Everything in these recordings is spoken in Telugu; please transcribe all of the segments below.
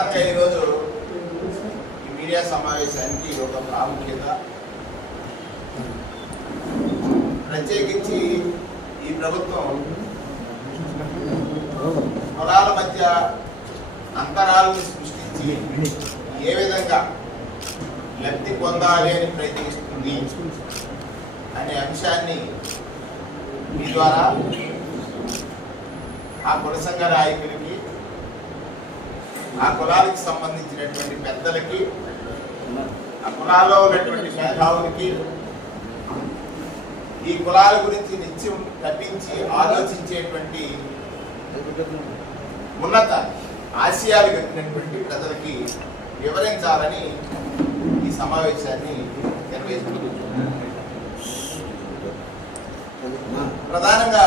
ప్రధానంగా ఈరోజు ఈ మీడియా సమావేశానికి ఒక ప్రాముఖ్యత, ప్రత్యేకించి ఈ ప్రభుత్వం కులాల మధ్య అంతరాలను సృష్టించి ఏ విధంగా లబ్ధి పొందాలి అని ప్రయత్నిస్తుంది అనే అంశాన్ని మీ ద్వారా ఆ కుల సంఘ నాయకులకి, ఆ కులాలకు సంబంధించినటువంటి పెద్దలకి, ఆ కులాల్లో ఉన్నటువంటి మేధావులకి, ఈ కులాల గురించి నిత్యం తప్పించి ఆలోచించేటువంటి ఉన్నత ఆశయాలు కలిగినటువంటి ప్రజలకి వివరించాలని ఈ సమావేశాన్ని నిర్వహిస్తున్నాం. ప్రధానంగా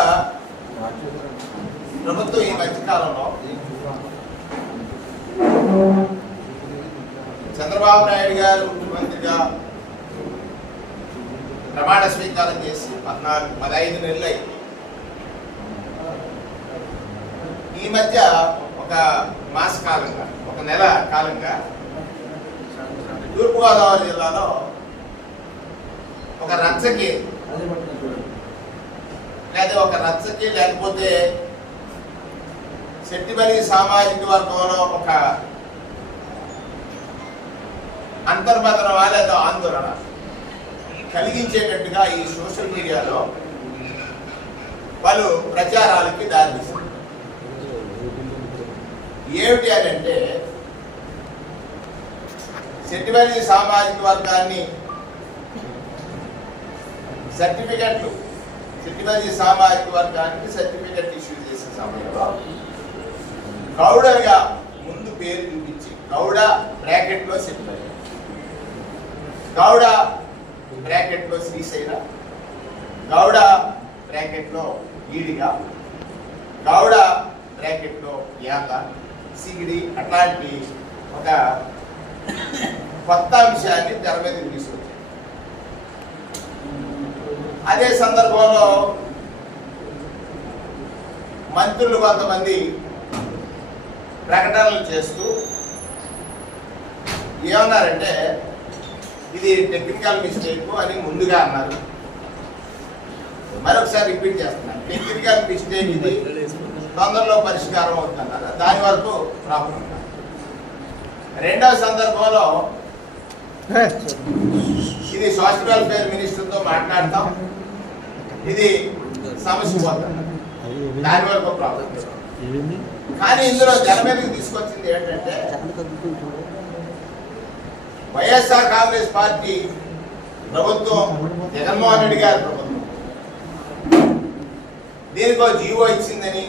ప్రభుత్వం ఈ మధ్యకాలంలో చంద్రబాబు నాయుడు గారు ముఖ్యమంత్రిగా ప్రమాణ స్వీకారం చేసి 15 నెలలు అయింది. ఈ మధ్య ఒక మాస కాలంగా, ఒక నెల కాలంగా తూర్పుగోదావరి జిల్లాలో ఒక రచ్చకి లేకపోతే శెట్టిబలి సామాజిక వర్గంలో ఒక అంతర్మతనం లేదా ఆందోళన కలిగించేటట్టుగా ఈ సోషల్ మీడియాలో వాళ్ళు ప్రచారాలకి దారితీస్తారు. ఏమిటి అని అంటే, శెట్టిబలి సామాజిక వర్గాన్ని శెట్టిబలి సామాజిక వర్గానికి సర్టిఫికెట్ ఇష్యూ చేసే సమయంలో గౌడగా ముందు పేరు చూపించి గౌడ బ్రాకెట్లో శెట్టిబలి, గౌడ బ్రాకెట్లో శ్రీశైల, గౌడ బ్రాకెట్లో ఈడిగా, గౌడ బ్రాకెట్లో యాత, సిగిడి అట్లాంటి ఒక కొత్త అంశాన్ని తెర మీద తీసుకొచ్చారు. అదే సందర్భంలో మంత్రులు కొంతమంది ప్రకటనలు చేస్తూ ఏమన్నారంటే, ఇది టెక్నికల్ మిస్టేక్ అని ముందుగా అన్నారు. మరొకసారి రిపీట్ చేస్తున్నాను, టెక్నికల్ మిస్టేక్, ఇది తొందరలో పరిష్కారం అవుతున్నారు, దాని వరకు ప్రాబ్లం. రెండవ సందర్భంలో ఇది సోషల్ వెల్ఫేర్ మినిస్టర్తో మాట్లాడతాం, ఇది సమస్య పోతుంది, దాని వరకు ప్రాబ్లం. కానీ ఇందులో జన మీదకి తీసుకొచ్చింది ఏంటంటే, వైఎస్ఆర్ కాంగ్రెస్ పార్టీ ప్రభుత్వం, జగన్మోహన్ రెడ్డి గారి ప్రభుత్వం దీనికో జీవో ఇచ్చిందని,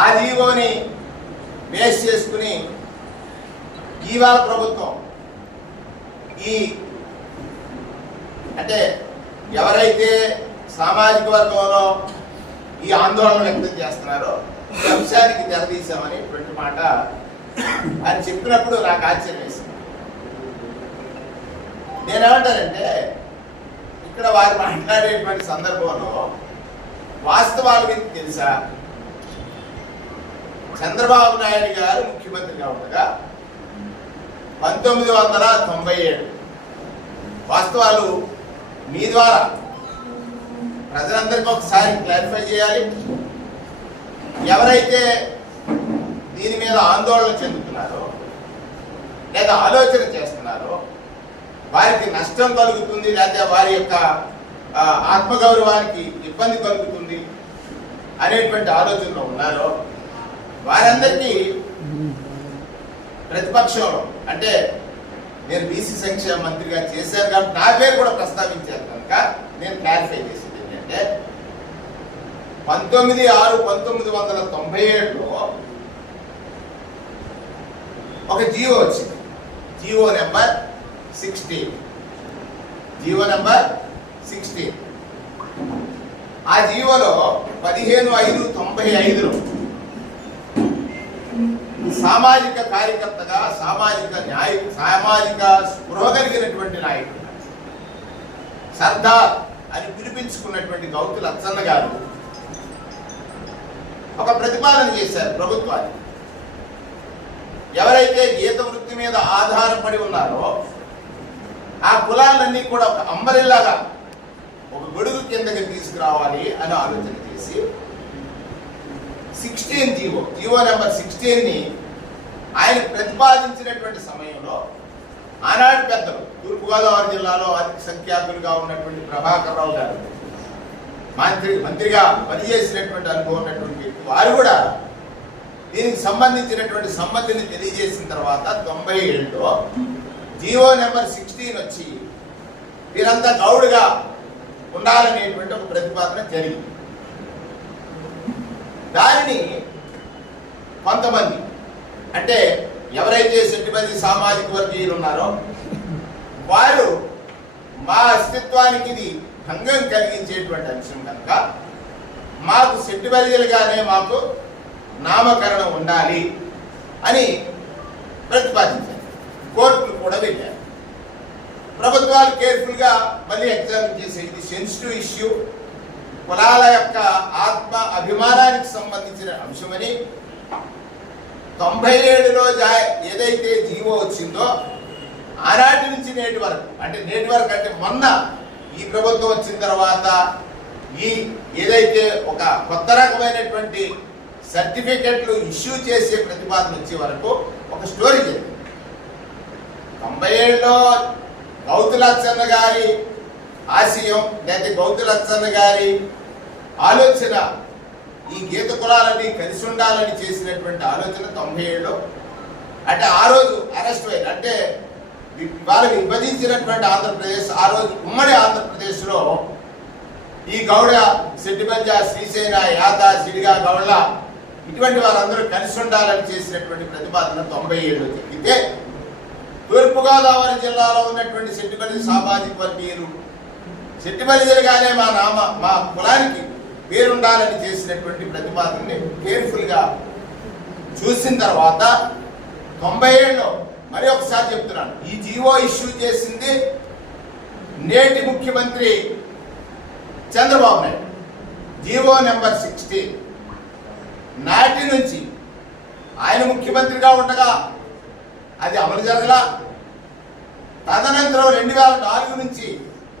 ఆ జీవోని బేస్ చేసుకుని ఇవాళ ప్రభుత్వం అంటే ఎవరైతే సామాజిక వర్గంలో ఈ ఆందోళన వ్యక్తం చేస్తున్నారో ఈ అంశానికి తెరదీశామనేటువంటి మాట అని చెప్పినప్పుడు నాకు ఆశ్చర్యం వేసింది. నేనేమంటానంటే, ఇక్కడ వారు మాట్లాడేటువంటి సందర్భంలో వాస్తవాల మీద తెలుసా? చంద్రబాబు నాయుడు గారు ముఖ్యమంత్రిగా ఉండగా 1997 వాస్తవాలు మీ ద్వారా ప్రజలందరికీ ఒకసారి క్లారిఫై చేయాలి. ఎవరైతే దీని మీద ఆందోళన చెందుతున్నారో లేదా ఆలోచన చేస్తున్నారో వారికి నష్టం కలుగుతుంది, లేదా వారి యొక్క ఆత్మగౌరవానికి ఇబ్బంది కలుగుతుంది అనేటువంటి ఆలోచనలో ఉన్నారో వారందరికీ ప్రతిపక్షంలో, అంటే నేను బీసీ సంక్షేమ మంత్రిగా చేశాను కాబట్టి నా పేరు కూడా ప్రస్తావించారు కనుక నేను క్లారిఫై చేసింది ఏంటంటే, 1997లో ఒక జీవో వచ్చింది, జీవో నెంబర్ 16. ఆ జీవోలో 15/5/95లో సామాజిక కార్యకర్తగా, సామాజిక స్పృహ కలిగినటువంటి నాయకుడు సర్దార్ అని పిలిపించుకున్నటువంటి గౌతు లచ్చన్న గారు ఒక ప్రతిపాదన చేశారు ప్రభుత్వానికి. ఎవరైతే గీత వృత్తి మీద ఆధారపడి ఉన్నారో ఆ కులాలన్నీ కూడా ఒక అంబరిల్లాగా ఒక గొడుగు కిందకి తీసుకురావాలి అని ఆలోచన చేసి 16 జీవో నెంబర్ 16ని ఆయన ప్రతిపాదించినటువంటి సమయంలో ఆనాటి పెద్దలు తూర్పుగోదావరి జిల్లాలో అధిక సంఖ్యాకులుగా ఉన్నటువంటి ప్రభాకర్ రావు గారు మంత్రిగా పనిచేసినటువంటి అనుభవం ఉన్నటువంటి వారు కూడా దీనికి సంబంధించినటువంటి సమ్మతిని తెలియజేసిన తర్వాత 97లో జీవో నెంబర్ 16 వచ్చి వీరంతా గౌడుగా ఉండాలనేటువంటి ఒక ప్రతిపాదన జరిగింది. దానిని కొంతమంది అంటే ఎవరైతే సెట్టిపల్లి సామాజిక వర్గీయులు ఉన్నారో వారు మా అస్తిత్వానికి ఇది భంగం కలిగించేటువంటి అంశం కనుక మాకు సెట్టిపల్లిలుగానే మాకు నామకరణం ఉండాలి అని ప్రతిపాదించారు. కోర్టులు కూడా వెళ్ళారు. ప్రభుత్వాలు కేర్ఫుల్గా మళ్ళీ ఎగ్జామిన్ చేసే ఇది సెన్సిటివ్ ఇష్యూ, కులాల యొక్క ఆత్మ అభిమానానికి సంబంధించిన అంశమని 97లో ఏదైతే జీవో వచ్చిందో ఆనాటి నుంచి నేటి వరకు అంటే మొన్న ఈ ప్రభుత్వం వచ్చిన తర్వాత ఈ ఏదైతే ఒక కొత్త రకమైనటువంటి సర్టిఫికెట్లు ఇష్యూ చేసే ప్రతిపాదన వచ్చే వరకు ఒక స్టోరీ జరిగింది. 97లో గౌతు లచ్చన్న గారి ఆశయం లేదా గౌతు లచ్చన్న గారి ఆలోచన ఈ గీత కులాలని కలిసి ఉండాలని చేసినటువంటి ఆలోచన 97లో అంటే ఆ రోజు అరెస్ట్ అయ్యారు. అంటే వాళ్ళు విభజించినటువంటి ఆంధ్రప్రదేశ్ ఆ రోజు ఉమ్మడి ఆంధ్రప్రదేశ్లో ఈ గౌడ సెట్టిబల్జ శ్రీసేన యాద సిడిగా గౌళ్ళ ఇటువంటి వారందరూ కలిసి ఉండాలని చేసినటువంటి ప్రతిపాదన 97లో జరిగితే తూర్పుగోదావరి జిల్లాలో ఉన్నటువంటి సెట్టిపల్లి సామాజిక వర్గీయులు సెట్టిపల్లిలుగానే మా కులానికి పేరుండాలని చేసినటువంటి ప్రతిపాదనని కేర్ఫుల్గా చూసిన తర్వాత 97లో మరి ఒకసారి చెప్తున్నాను, ఈ జీవో ఇష్యూ చేసింది నేటి ముఖ్యమంత్రి చంద్రబాబు నాయుడు. జీవో నెంబర్ 16 నాటి నుంచి ఆయన ముఖ్యమంత్రిగా ఉండగా అది అమలు జరగలా. తదనంతరం 2004 నుంచి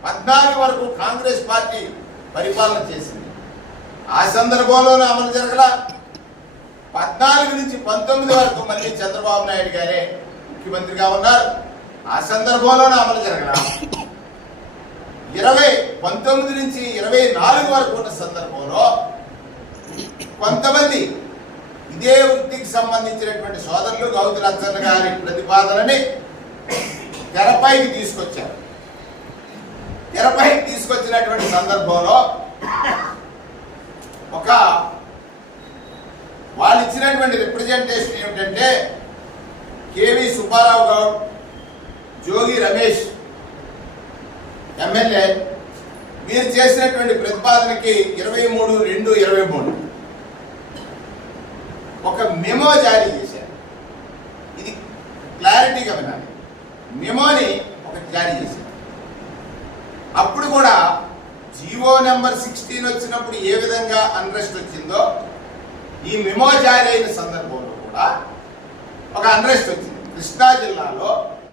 14 వరకు కాంగ్రెస్ పార్టీ పరిపాలన చేసింది. ఆ సందర్భంలోనే అమలు జరగల. 14 నుంచి 19 వరకు మళ్ళీ చంద్రబాబు నాయుడు గారే ముఖ్యమంత్రిగా ఉన్నారు. ఆ సందర్భంలోనే అమలు జరగల. 19 నుంచి 24 వరకు ఉన్న సందర్భంలో కొంతమంది ఇదే వృత్తికి సంబంధించినటువంటి సోదరులు గౌతు లచ్చన్న గారి ప్రతిపాదనని తెరపైకి తీసుకొచ్చారు. తెరపైకి తీసుకొచ్చినటువంటి సందర్భంలో ఒక వాళ్ళు ఇచ్చినటువంటి రిప్రజెంటేషన్ ఏమిటంటే కేవి సుబ్బారావు గౌడ్, జోగి రమేష్ ఎమ్మెల్యే వీరు చేసినటువంటి ప్రతిపాదనకి 23/2/23 ఒక మెమో జారీ చేశారు. ఇది క్లారిటీగా వినాలి. మెమోని ఒకటి జారీ చేశారు. అప్పుడు కూడా జీవో నెంబర్ 16 వచ్చినప్పుడు ఏ విధంగా అన్రెస్ట్ వచ్చిందో ఈ మెమో జారీ అయిన సందర్భంలో కూడా ఒక అన్రెస్ట్ వచ్చింది. కృష్ణా జిల్లాలో